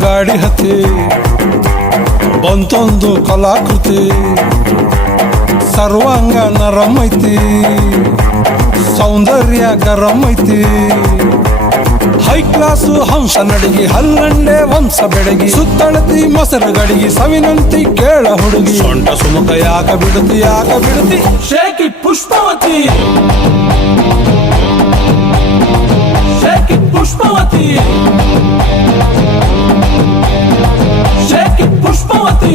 ಗಾಡಿ ಹತ್ತಿ ಬಂತೊಂದು ಕಲಾಕೃತಿ ಸರ್ವಾಂಗ ನರಂ ಐತಿ ಸೌಂದರ್ಯ ಗರಂ ಐತಿ ಹೈ ಕ್ಲಾಸು ಹಂಸ ನಡಿಗಿ ಹಲ್ಲಂಡೆ ವಂಶ ಬೆಡಗಿ ಸುತ್ತಳತಿ ಮೊಸರು ಗಡಿಗಿ ಸವಿನಂತಿ ಕೇಳ ಹುಡುಗಿ ಸೊಂಟ ಸುಮುಖ ಯಾಕ ಬಿಡುತ್ತಿ shaky Pushpavati shaky Pushpavati shaky Pushpavati